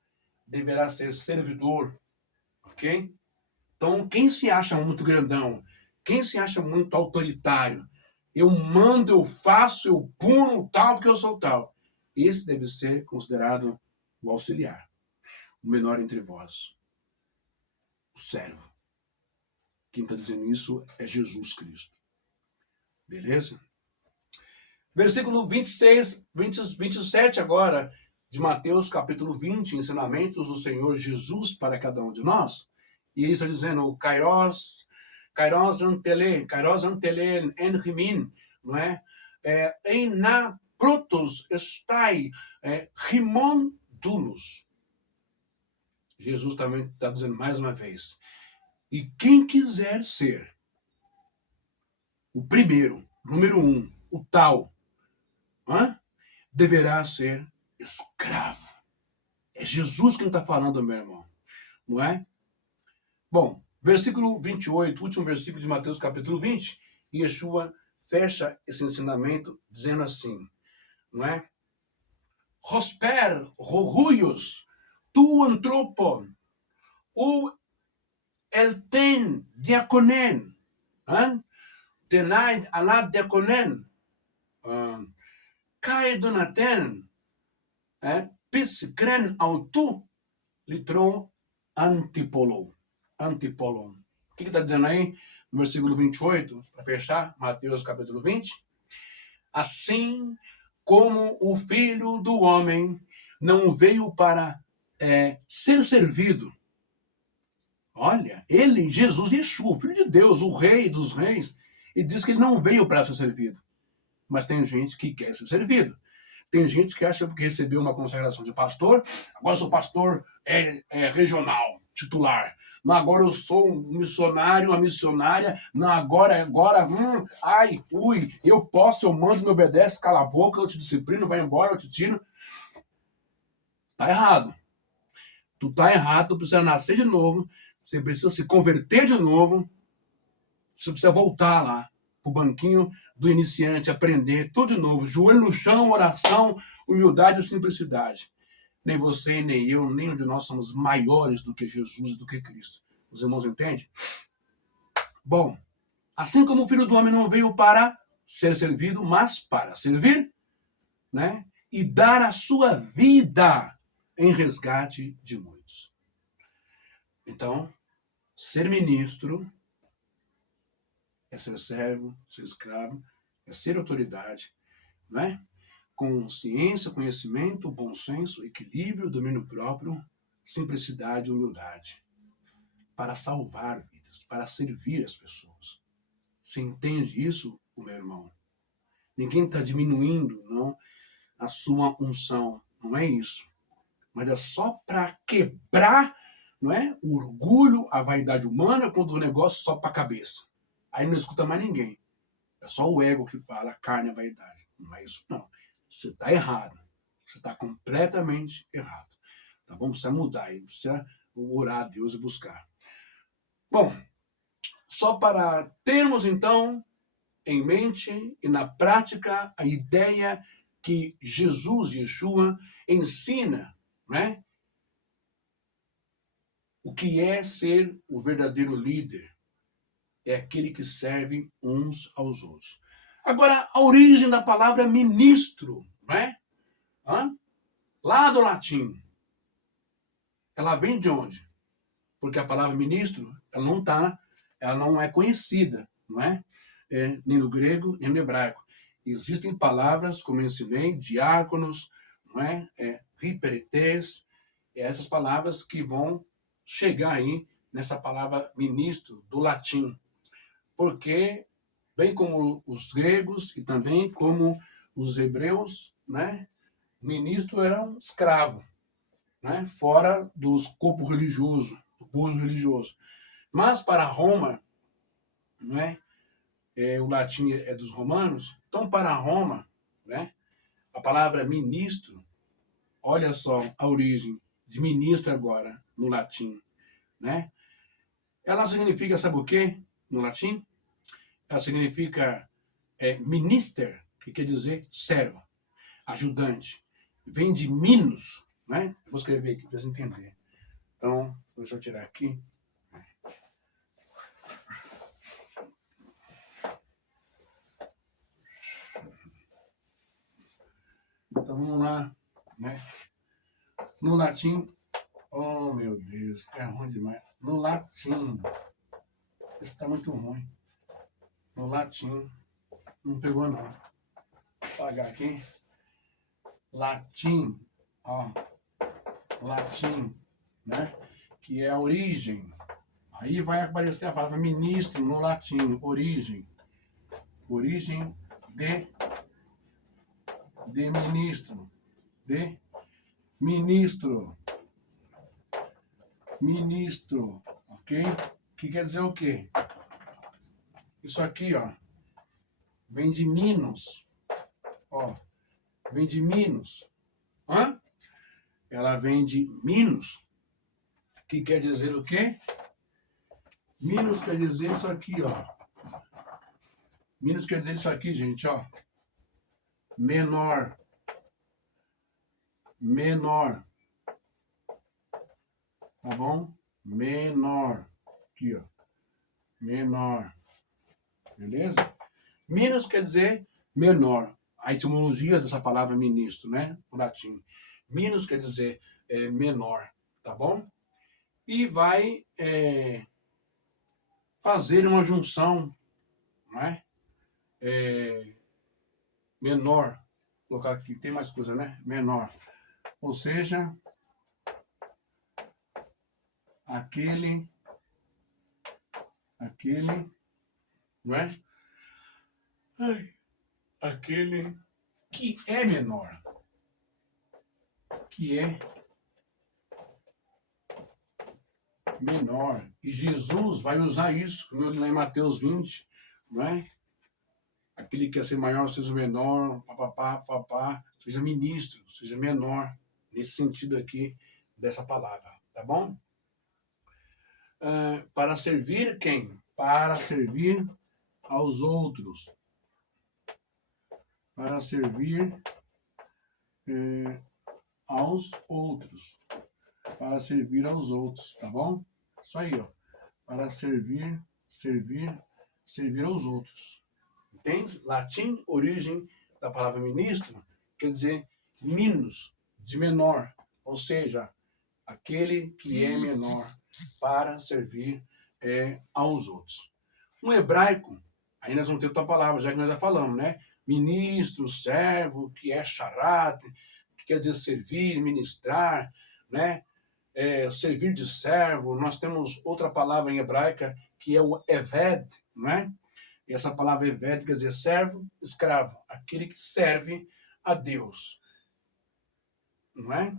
deverá ser servidor. Ok? Então, quem se acha muito grandão, quem se acha muito autoritário, eu mando, eu faço, eu puno tal, porque eu sou tal. Esse deve ser considerado o auxiliar, o menor entre vós, o servo. Quem está dizendo isso é Jesus Cristo. Beleza? Versículo 26, 27 agora, de Mateus capítulo 20, ensinamentos do Senhor Jesus para cada um de nós. E ele está dizendo, kairos antele en rimin, não é? Em na protos estai rimon dulos. Jesus também está dizendo mais uma vez. E quem quiser ser o primeiro, número 1, o tal, deverá ser escravo. É Jesus quem está falando, meu irmão. Não é? Bom, versículo 28, último versículo de Mateus capítulo 20, Yeshua fecha esse ensinamento dizendo assim, não é? Hosper, Roguios, tu anthropon, ou elten diaconen, tenai alad diaconen, kai donaten, pis cren autu, litron antipolo. Antipolon. O que está dizendo aí no versículo 28, para fechar, Mateus capítulo 20? Assim como o Filho do Homem não veio para ser servido. Olha, ele, Jesus, Yeshua, o Filho de Deus, o Rei dos Reis, e diz que ele não veio para ser servido. Mas tem gente que quer ser servido. Tem gente que acha que recebeu uma consagração de pastor, agora eu sou pastor regional, titular. Não, agora eu sou um missionário, uma missionária. Não, agora, ai, ui, eu posso, eu mando, me obedece, cala a boca, eu te disciplino, vai embora, eu te tiro. Tá errado. Tu tá errado, tu precisa nascer de novo, você precisa se converter de novo, você precisa voltar lá pro banquinho do iniciante, aprender tudo de novo, joelho no chão, oração, humildade e simplicidade. Nem você, nem eu, nenhum de nós somos maiores do que Jesus e do que Cristo. Os irmãos entendem? Bom, assim como o Filho do Homem não veio para ser servido, mas para servir, né? E dar a sua vida em resgate de muitos. Então, ser ministro é ser servo, ser escravo, é ser autoridade, né? Com ciência, conhecimento, bom senso, equilíbrio, domínio próprio, simplicidade e humildade. Para salvar vidas, para servir as pessoas. Você entende isso, meu irmão? Ninguém está diminuindo, não, a sua unção. Não é isso. Mas é só para quebrar, não é, o orgulho, a vaidade humana, quando o negócio só para a cabeça. Aí não escuta mais ninguém. É só o ego que fala, a carne é a vaidade. Não é isso, não. Você está errado. Você está completamente errado. Tá bom? Precisa mudar aí. Precisa orar a Deus e buscar. Bom, só para termos, então, em mente e na prática a ideia que Jesus, Yeshua, ensina, né? O que é ser o verdadeiro líder? É aquele que serve uns aos outros. Agora, a origem da palavra ministro, né? Lá do latim, ela vem de onde? Porque a palavra ministro, ela não é conhecida, não é? Nem no grego, nem no hebraico. Existem palavras, como eu ensinei, diáconos, não é? Riperetes, essas palavras que vão chegar aí nessa palavra ministro do latim. Porque, bem como os gregos e também como os hebreus, né? Ministro era um escravo, né? Fora dos corpos religiosos, do uso religioso. Mas para Roma, não é? O latim é dos romanos, então para Roma, né? A palavra ministro, olha só a origem de ministro agora no latim, né? Ela significa, sabe o quê? No latim, ela significa minister, que quer dizer servo, ajudante. Vem de minus, né? Eu vou escrever aqui para vocês entenderem. Então, deixa eu tirar aqui. Então vamos lá, né? No latim, oh meu Deus, é ruim demais. No latim, isso está muito ruim. No latim, não pegou não. Vou apagar aqui. Latim, ó, latim, né? Que é a origem. Aí vai aparecer a palavra ministro no latim, origem. Origem de ministro. De ministro. Ministro, ok? Que quer dizer o quê? Isso aqui, ó, vem de Minos. Ó, vem de Minos. Ela vem de Minos, que quer dizer o quê? Minos quer dizer isso aqui, ó. Minos quer dizer isso aqui, gente, ó. Menor. menor. Tá bom? Menor. Aqui, ó. Menor. Beleza? Minus quer dizer menor. A etimologia dessa palavra ministro, né? O latim. Minus quer dizer menor. Tá bom? E vai fazer uma junção, né? Menor. Vou colocar aqui, tem mais coisa, né? Menor. Ou seja, aquele, não é? Ai, aquele que é menor. Que é menor. E Jesus vai usar isso, como eu li lá em Mateus 20, não é? Aquele que quer ser maior, seja menor, papapá, seja ministro, seja menor, nesse sentido aqui dessa palavra, tá bom? Para servir quem? Para servir aos outros. Para servir aos outros. Para servir aos outros, tá bom? Isso aí, ó. Para servir aos outros. Entende? Latim, origem da palavra ministro, quer dizer minus, de menor. Ou seja, aquele que é menor para servir aos outros. No hebraico, aí nós vamos ter outra palavra, já que nós já falamos, né? Ministro, servo, que é charat, que quer dizer servir, ministrar, né? Servir de servo. Nós temos outra palavra em hebraica, que é o eved, né? E essa palavra eved quer dizer servo, escravo, aquele que serve a Deus, não é?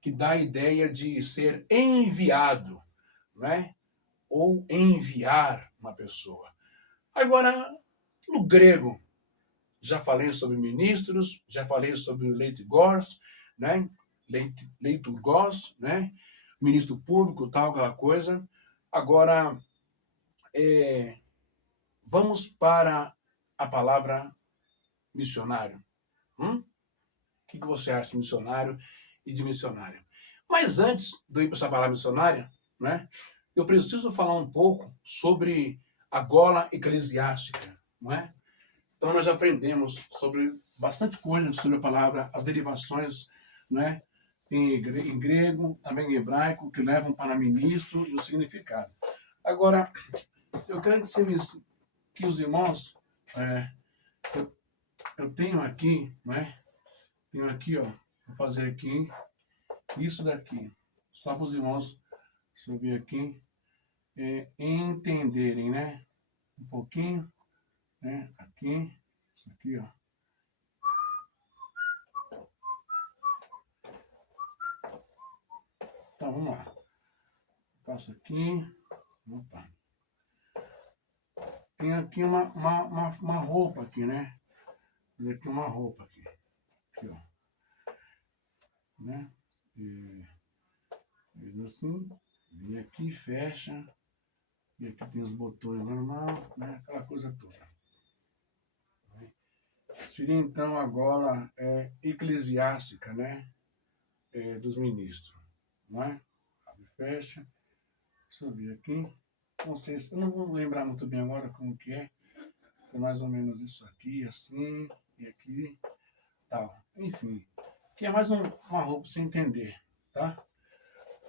Que dá a ideia de ser enviado, não é? Ou enviar uma pessoa. Agora, no grego, já falei sobre ministros, já falei sobre leitigos, né? Leiturgos, né? Ministro público, tal, aquela coisa. Agora, vamos para a palavra missionário. O que você acha de missionário e de missionária? Mas antes de eu ir para essa palavra missionária, né? Eu preciso falar um pouco sobre a gola eclesiástica, não é? Então nós aprendemos sobre bastante coisa sobre a palavra, as derivações, né? Em grego, também em hebraico, que levam para ministro e o significado. Agora, eu quero que os irmãos, eu tenho aqui, né? Tenho aqui, ó, vou fazer aqui, isso daqui, só para os irmãos, deixa eu ver aqui, entenderem, né? Um pouquinho, né? Aqui, isso aqui, ó. Então, vamos lá. Passo aqui. Opa. Tem aqui uma roupa aqui, né? Tem aqui uma roupa aqui. Aqui, ó. Né? E assim, vem aqui, fecha. E aqui tem os botões normal, né? Aquela coisa toda. Seria então a gola eclesiástica, né? Dos ministros, não é? Abre e fecha. Deixa eu ver aqui. Não sei se, eu não vou lembrar muito bem agora como que é. Se é mais ou menos isso aqui, assim, e aqui, tal. Enfim, que é mais uma roupa para você entender, tá?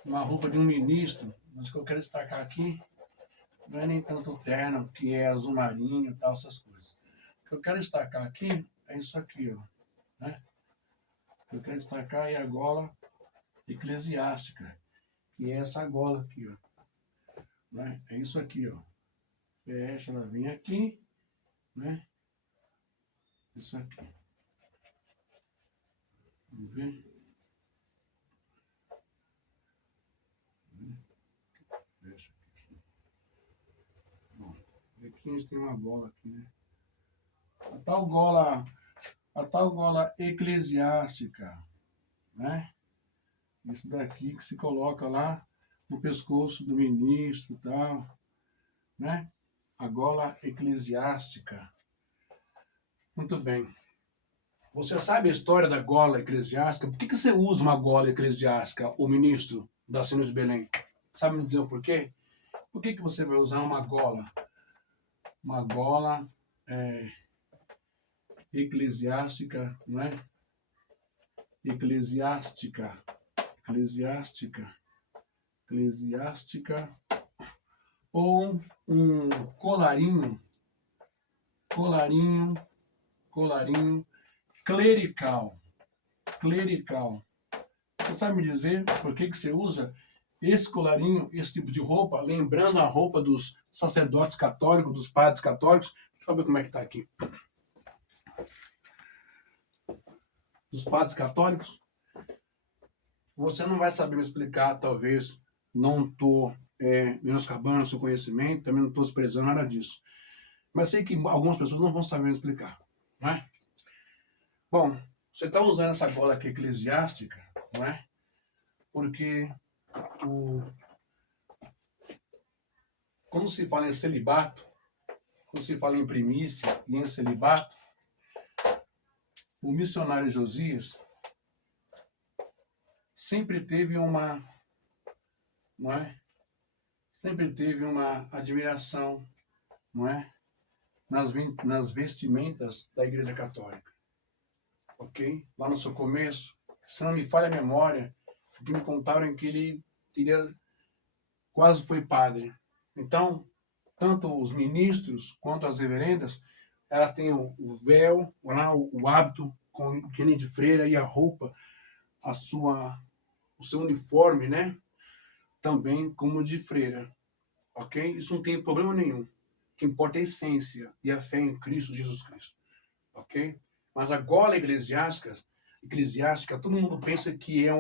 Uma roupa de um ministro, mas o que eu quero destacar aqui não é nem tanto o terno, que é azul marinho e tal, essas coisas. O que eu quero destacar aqui é isso aqui, ó, né? O que eu quero destacar é a gola eclesiástica, que é essa gola aqui, ó. Né? É isso aqui, ó. Fecha, ela vem aqui, né? Isso aqui. Vamos ver. Fecha aqui assim. Bom, aqui a gente tem uma gola aqui, né? A tal gola eclesiástica, né? Isso daqui que se coloca lá no pescoço do ministro e tal, né? A gola eclesiástica. Muito bem. Você sabe a história da gola eclesiástica? Por que você usa uma gola eclesiástica, o ministro da Assembleia de Belém? Sabe me dizer o porquê? Por que você vai usar uma gola? Uma gola eclesiástica, não é? Eclesiástica, eclesiástica, eclesiástica, ou um colarinho, colarinho, colarinho clerical, clerical. Você sabe me dizer por que você usa esse colarinho, esse tipo de roupa, lembrando a roupa dos sacerdotes católicos, dos padres católicos? Deixa eu ver como é que está aqui. Dos padres católicos? Você não vai saber me explicar, talvez. Não estou menoscabando o seu conhecimento, também não estou desprezando nada disso. Mas sei que algumas pessoas não vão saber me explicar, não é? Bom, você está usando essa gola aqui eclesiástica, não é? Porque quando se fala em celibato, quando se fala em primícia e em celibato, o missionário Josias sempre teve uma, não é? Sempre teve uma admiração, não é? Nas vestimentas da Igreja Católica, ok? Lá no seu começo, se não me falha a memória, o que me contaram é que ele quase foi padre. Então, tanto os ministros quanto as reverendas, elas têm o véu, o hábito com que de freira e a roupa, o seu uniforme, né? Também como de freira, ok? Isso não tem problema nenhum. O que importa é a essência e a fé em Cristo Jesus Cristo, ok? Mas a gola eclesiástica, todo mundo pensa que é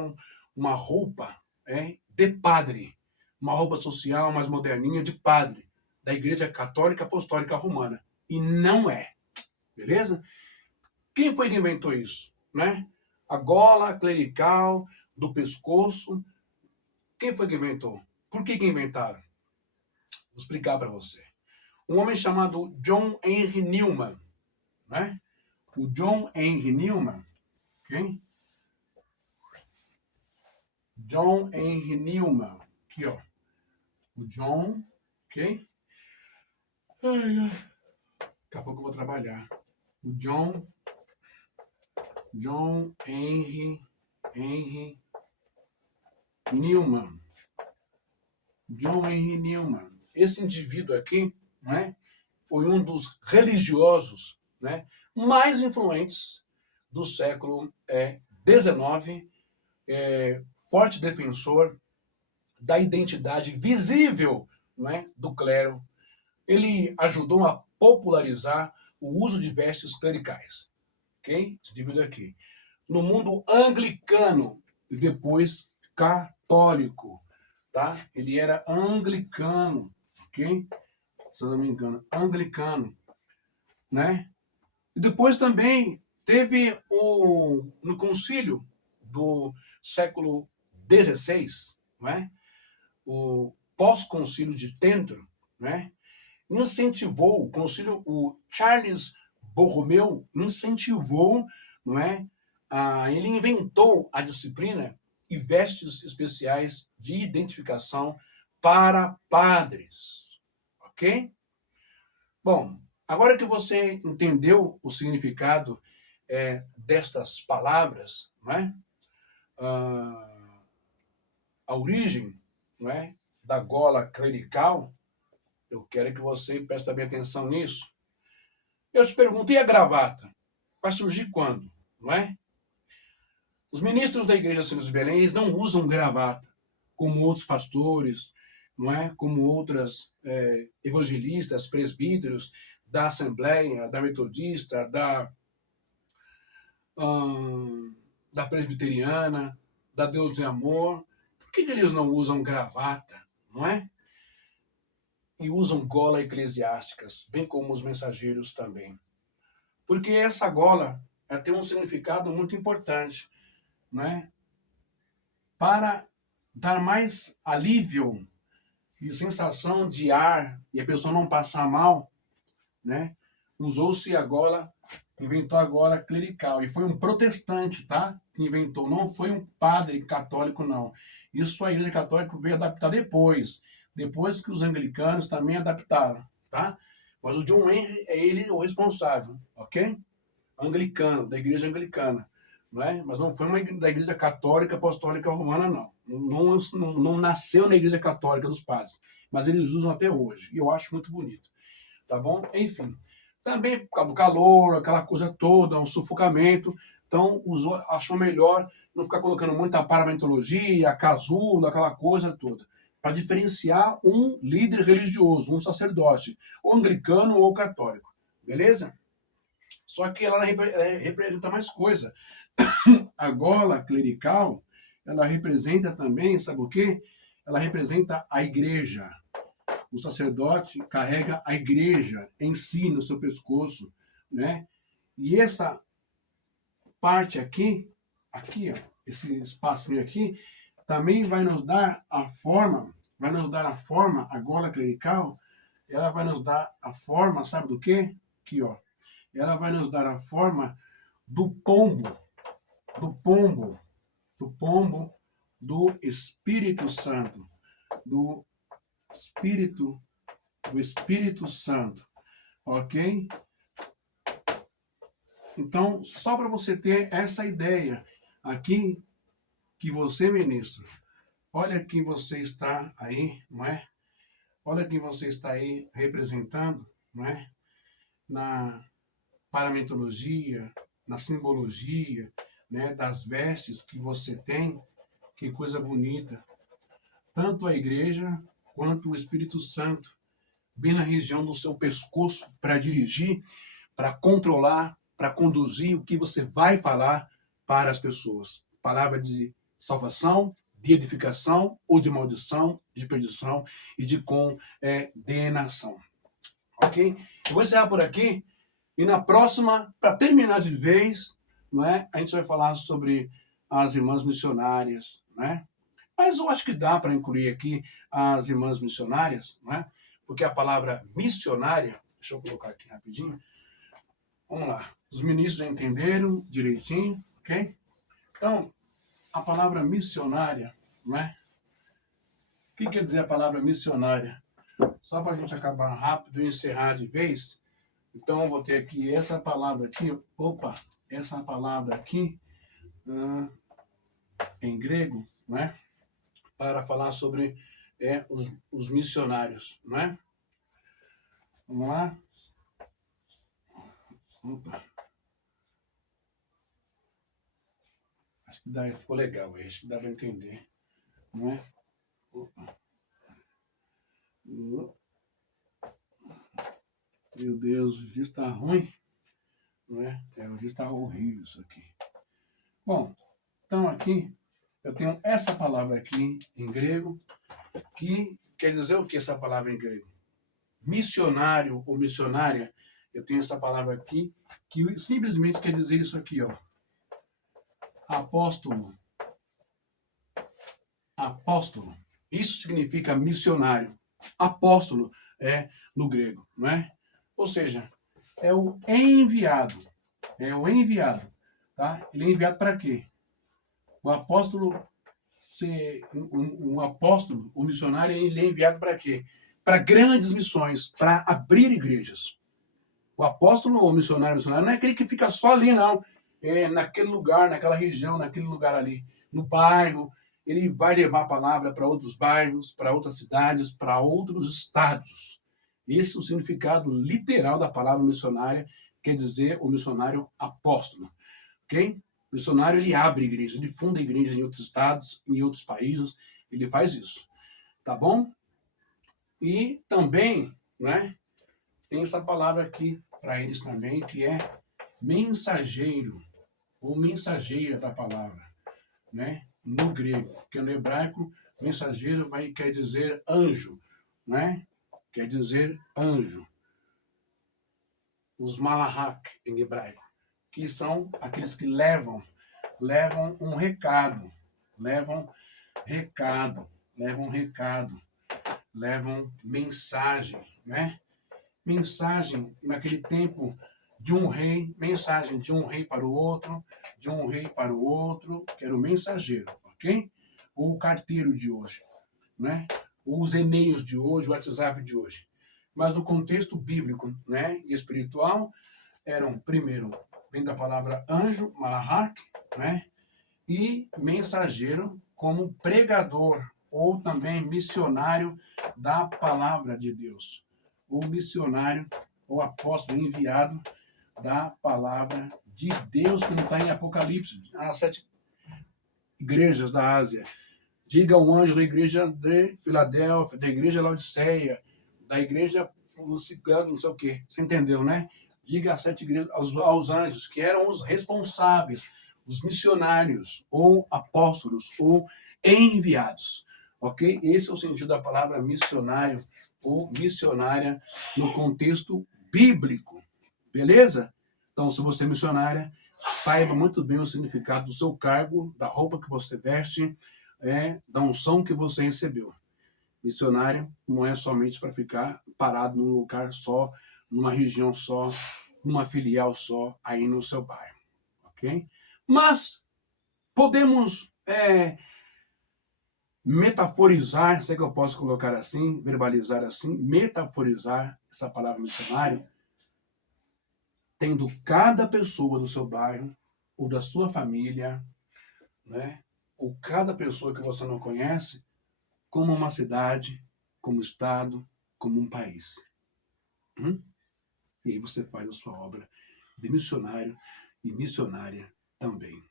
uma roupa de padre, uma roupa social mais moderninha de padre, da Igreja Católica Apostólica Romana. E não é, beleza? Quem foi que inventou isso, né? A gola clerical do pescoço. Quem foi que inventou? Por que inventaram? Vou explicar para você. Um homem chamado John Henry Newman, né? O John Henry Newman, ok? John Henry Newman, aqui ó, o John, ok? Daqui a pouco eu vou trabalhar. O John Henry Newman. John Henry Newman. Esse indivíduo aqui, né, foi um dos religiosos, né, mais influentes do século XIX, forte defensor da identidade visível, né, do clero. Ele ajudou a popularizar o uso de vestes clericais. Ok? Esse indivíduo aqui. No mundo anglicano e depois católico. Tá? Ele era anglicano. Ok? Se eu não me engano. Anglicano. Né? E depois também teve no concílio do século XVI, né? O pós-concílio de Trento, né? Incentivou, o Charles Borromeu incentivou, não é? Ele inventou a disciplina e vestes especiais de identificação para padres, ok? Bom, agora que você entendeu o significado destas palavras, não é? A origem, não é? Da gola clerical, eu quero que você preste bem atenção nisso. Eu te pergunto, e a gravata? Vai surgir quando? Não é? Os ministros da Igreja Assembleia de Belém, eles não usam gravata, como outros pastores, não é? Como outras evangelistas, presbíteros da Assembleia, da Metodista, da Presbiteriana, da Deus de Amor. Por que eles não usam gravata, não é? E usam gola eclesiásticas, bem como os mensageiros também. Porque essa gola tem um significado muito importante, né? Para dar mais alívio e sensação de ar e a pessoa não passar mal, né? Usou-se a gola inventou agora clerical. E foi um protestante, tá? Que inventou. Não foi um padre católico, não. Isso a Igreja Católica veio adaptar depois. Depois que os anglicanos também adaptaram, tá? Mas o John Henry é ele o responsável, ok? Anglicano, da Igreja Anglicana. Não é? Mas não foi da Igreja Católica Apostólica Romana, não. Não nasceu na Igreja Católica dos padres. Mas eles usam até hoje. E eu acho muito bonito. Tá bom? Enfim. Também por causa do calor, aquela coisa toda, um sufocamento. Então, achou melhor não ficar colocando muita paramentologia, casulo, aquela coisa toda. Para diferenciar um líder religioso, um sacerdote, ou anglicano ou católico. Beleza? Só que ela representa mais coisa. A gola clerical, ela representa também, sabe o quê? Ela representa a igreja. O sacerdote carrega a igreja em si, no seu pescoço, né? E essa parte aqui, ó, esse espacinho aqui, também vai nos dar a forma, a gola clerical, ela vai nos dar a forma, sabe do quê? Aqui, ó. Ela vai nos dar a forma do pombo, do pombo, do pombo do Espírito Santo, do Espírito Santo, ok? Então, só para você ter essa ideia aqui, que você, ministro, olha quem você está aí, não é? Olha quem você está aí representando, não é? Na paramentologia, na simbologia, né, das vestes que você tem, que coisa bonita. Tanto a igreja quanto o Espírito Santo, bem na região do seu pescoço, para dirigir, para controlar, para conduzir o que você vai falar para as pessoas. Palavra de salvação, de edificação ou de maldição, de perdição e de condenação. Ok? Eu vou encerrar por aqui. E na próxima, para terminar de vez, não é? A gente vai falar sobre as irmãs missionárias, né? Mas eu acho que dá para incluir aqui as irmãs missionárias, não é? Porque a palavra missionária, deixa eu colocar aqui rapidinho. Vamos lá. Os ministros já entenderam direitinho, ok? Então, a palavra missionária, não é? O que quer dizer a palavra missionária? Só para a gente acabar rápido e encerrar de vez. Então, eu vou ter aqui essa palavra aqui, essa palavra aqui, em grego, não é? Para falar sobre os missionários, não é? Vamos lá? Opa. Acho que ficou legal, acho que dá para entender, não é? Opa. Meu Deus, o dia está ruim, não é? O dia está horrível isso aqui. Bom, então aqui eu tenho essa palavra aqui em grego, que quer dizer o que essa palavra em grego? Missionário ou missionária, eu tenho essa palavra aqui, que simplesmente quer dizer isso aqui, ó. Apóstolo. Apóstolo. Isso significa missionário. Apóstolo no grego, não é? Ou seja, é o enviado. É o enviado, tá? Ele é enviado para quê? O apóstolo, o missionário, ele é enviado para quê? Para grandes missões, para abrir igrejas. O apóstolo ou missionário não é aquele que fica só ali, não. É naquele lugar, naquela região, naquele lugar ali, no bairro. Ele vai levar a palavra para outros bairros, para outras cidades, para outros estados. Esse é o significado literal da palavra missionária, quer dizer o missionário apóstolo. Ok? O missionário, ele abre igrejas, ele funda igrejas em outros estados, em outros países, ele faz isso. Tá bom? E também, né, tem essa palavra aqui para eles também, que é mensageiro, ou mensageira da palavra, né? No grego, porque no hebraico, mensageiro quer dizer anjo, né? Quer dizer anjo. Os malahak, em hebraico, que são aqueles que levam um recado, levam levam mensagem, né? Mensagem naquele tempo de um rei, mensagem de um rei para o outro, de um rei para o outro, que era o mensageiro, ok? Ou o carteiro de hoje, né? Ou os e-mails de hoje, o WhatsApp de hoje. Mas no contexto bíblico, né, e espiritual, eram, primeiro, vem da palavra anjo, malahak, né? E mensageiro como pregador ou também missionário da palavra de Deus. Ou missionário ou apóstolo enviado da palavra de Deus, como está em Apocalipse, as 7 igrejas da Ásia. Diga ao anjo da igreja de Filadélfia, da igreja Laodiceia, da igreja Lucicano, não sei o quê. Você entendeu, né? Diga às 7 igrejas, aos anjos, que eram os responsáveis, os missionários, ou apóstolos, ou enviados. Ok? Esse é o sentido da palavra missionário ou missionária no contexto bíblico. Beleza? Então, se você é missionária, saiba muito bem o significado do seu cargo, da roupa que você veste, da unção que você recebeu. Missionário não é somente para ficar parado num lugar só, numa região só, numa filial só, aí no seu bairro. Ok? Mas podemos metaforizar, se é que eu posso colocar assim, verbalizar assim, metaforizar essa palavra missionário, tendo cada pessoa do seu bairro ou da sua família, né, ou cada pessoa que você não conhece, como uma cidade, como estado, como um país. E aí você faz a sua obra de missionário e missionária também.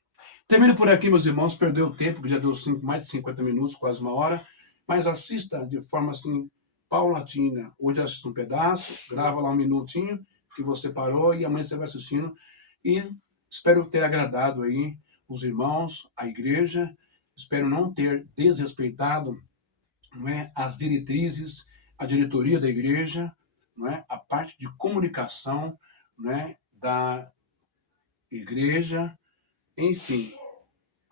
Termino por aqui, meus irmãos, perdeu o tempo, que já deu mais de 50 minutos, quase uma hora, mas assista de forma assim, paulatina. Hoje assista um pedaço, grava lá um minutinho que você parou e amanhã você vai assistindo. E espero ter agradado aí os irmãos, a igreja. Espero não ter desrespeitado, não é, as diretrizes, a diretoria da igreja, não é, a parte de comunicação, não é, da igreja, enfim.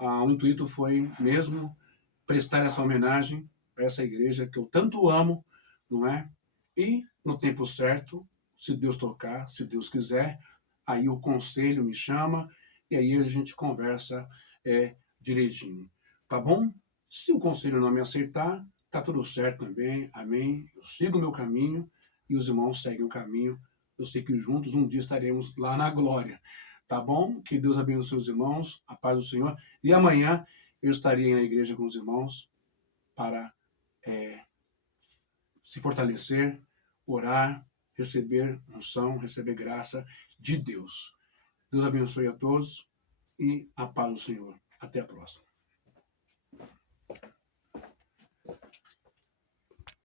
O intuito foi mesmo prestar essa homenagem a essa igreja que eu tanto amo, não é? E no tempo certo, se Deus tocar, se Deus quiser, aí o conselho me chama e aí a gente conversa direitinho, tá bom? Se o conselho não me aceitar, tá tudo certo também, amém? Eu sigo o meu caminho e os irmãos seguem o caminho. Eu sei que juntos um dia estaremos lá na glória, tá bom? Que Deus abençoe os irmãos, a paz do Senhor. E amanhã eu estarei na igreja com os irmãos para se fortalecer, orar, receber unção, receber graça de Deus. Deus abençoe a todos e a paz do Senhor. Até a próxima.